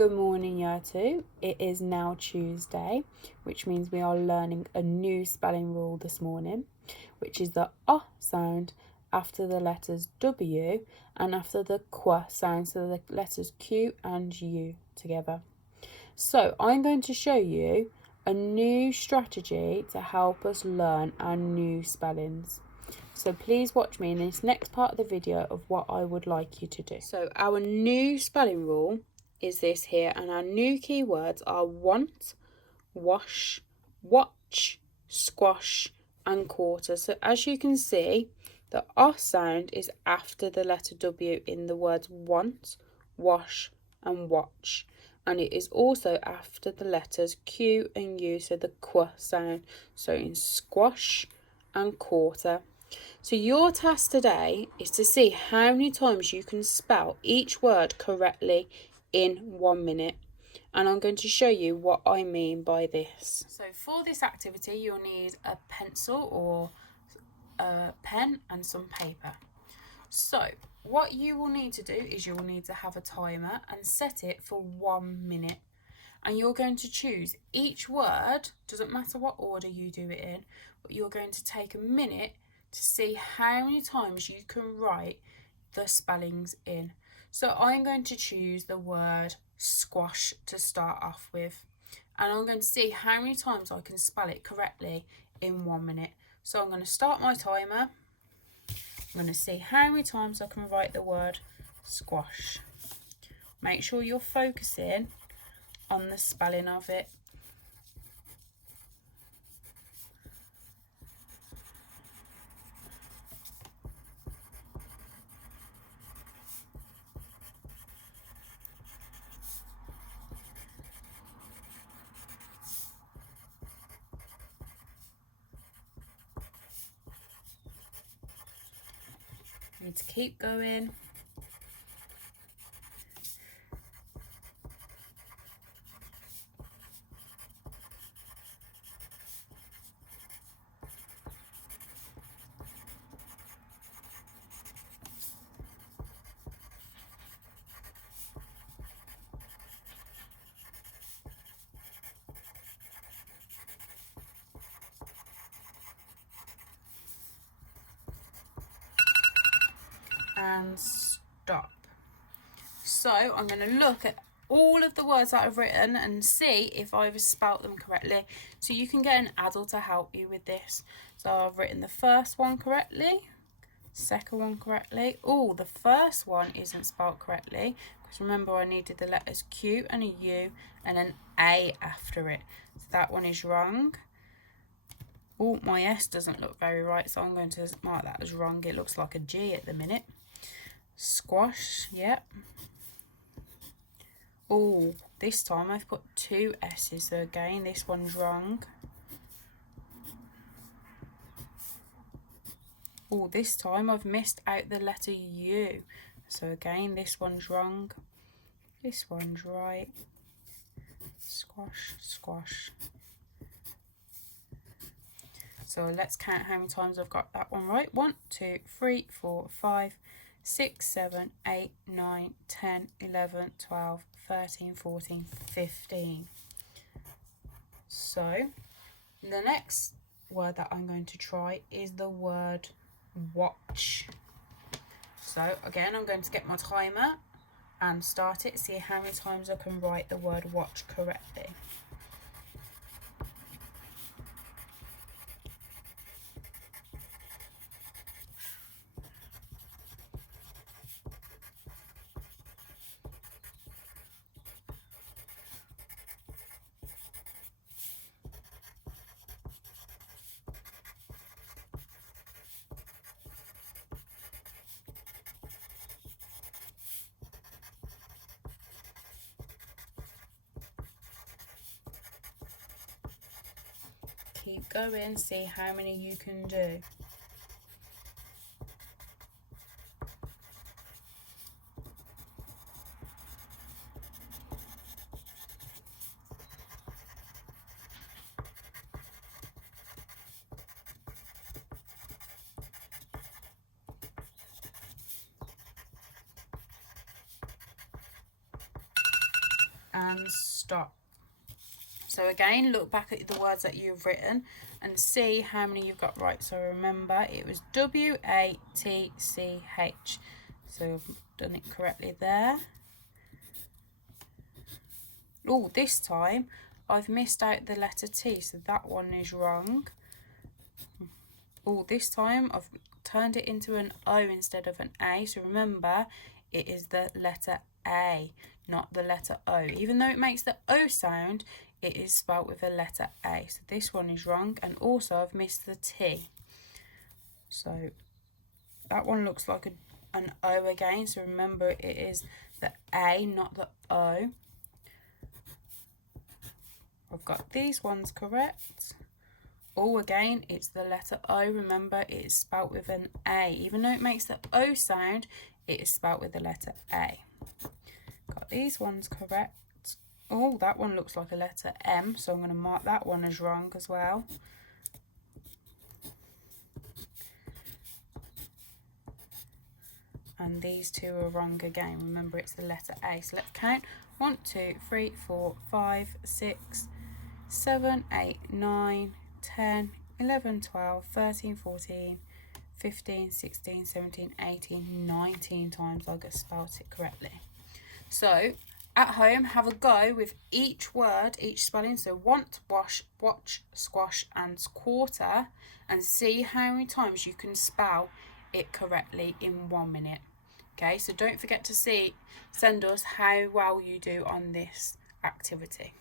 Good morning, Year 2. It is now Tuesday, which means we are learning a new spelling rule this morning, which is the O sound after the letters W and after the Q sound, so the letters Q and U together. So I'm going to show you a new strategy to help us learn our new spellings. So please watch me in this next part of the video of what I would like you to do. So our new spelling rule is this here, and our new keywords are want, wash, watch, squash and quarter. So as you can see, the O sound is after the letter W in the words want, wash and watch, and it is also after the letters Q and U, so the Q sound, so in squash and quarter. So your task today is to see how many times you can spell each word correctly in 1 minute. And I'm going to show you what I mean by this. So for this activity, you'll need a pencil or a pen and some paper. So what you will need to do is you will need to have a timer and set it for 1 minute. And you're going to choose each word, doesn't matter what order you do it in, but you're going to take a minute to see how many times you can write the spellings in. So I'm going to choose the word squash to start off with, and I'm going to see how many times I can spell it correctly in 1 minute. So I'm going to start my timer. I'm going to see how many times I can write the word squash. Make sure you're focusing on the spelling of it. You need to keep going. And stop. So I'm going to look at all of the words that I've written and see if I've spelt them correctly, so you can get an adult to help you with this. So I've written the first one correctly, second one correctly. Oh, the first one isn't spelt correctly, because remember I needed the letters Q and a U and an A after it, so that one is wrong. Oh, my S doesn't look very right, so I'm going to mark that as wrong. It looks like a G at the minute. Squash, yep. Oh, this time I've put 2 S's, so again this one's wrong. Oh, this time I've missed out the letter U, so again this one's wrong. This one's right. Squash, squash. So let's count how many times I've got that one right. 1, 2, 3, 4, 5, 6, 7, 8, 9, 10, 11, 12, 13, 14, 15. So the next word that I'm going to try is the word watch. So again, I'm going to get my timer and start it, see how many times I can write the word watch correctly. Keep going, see how many you can do. and stop. So again, look back at the words that you've written and see how many you've got right. So remember, it was W-A-T-C-H. So I've done it correctly there. Oh, this time I've missed out the letter T, so that one is wrong. Oh, this time I've turned it into an O instead of an A. So remember, it is the letter A, not the letter O. Even though it makes the O sound, it is spelt with a letter A. So this one is wrong, and also I've missed the T. So that one looks like an O again. So remember, it is the A, not the O. I've got these ones correct. Oh, again, it's the letter O. Remember, it is spelt with an A. Even though it makes the O sound, it is spelt with the letter A. Got these ones correct. Oh, that one looks like a letter M, so I'm going to mark that one as wrong as well. And these two are wrong again. Remember, it's the letter A. So let's count. 1, 2, 3, 4, 5, 6, 7, 8, 9, 10, 11, 12, 13, 14, 15, 16, 17, 18, 19 times I got spelled it correctly. So at home, have a go with each word, each spelling. So want, wash, watch, squash and quarter, and see how many times you can spell it correctly in 1 minute. Okay, so don't forget to send us how well you do on this activity.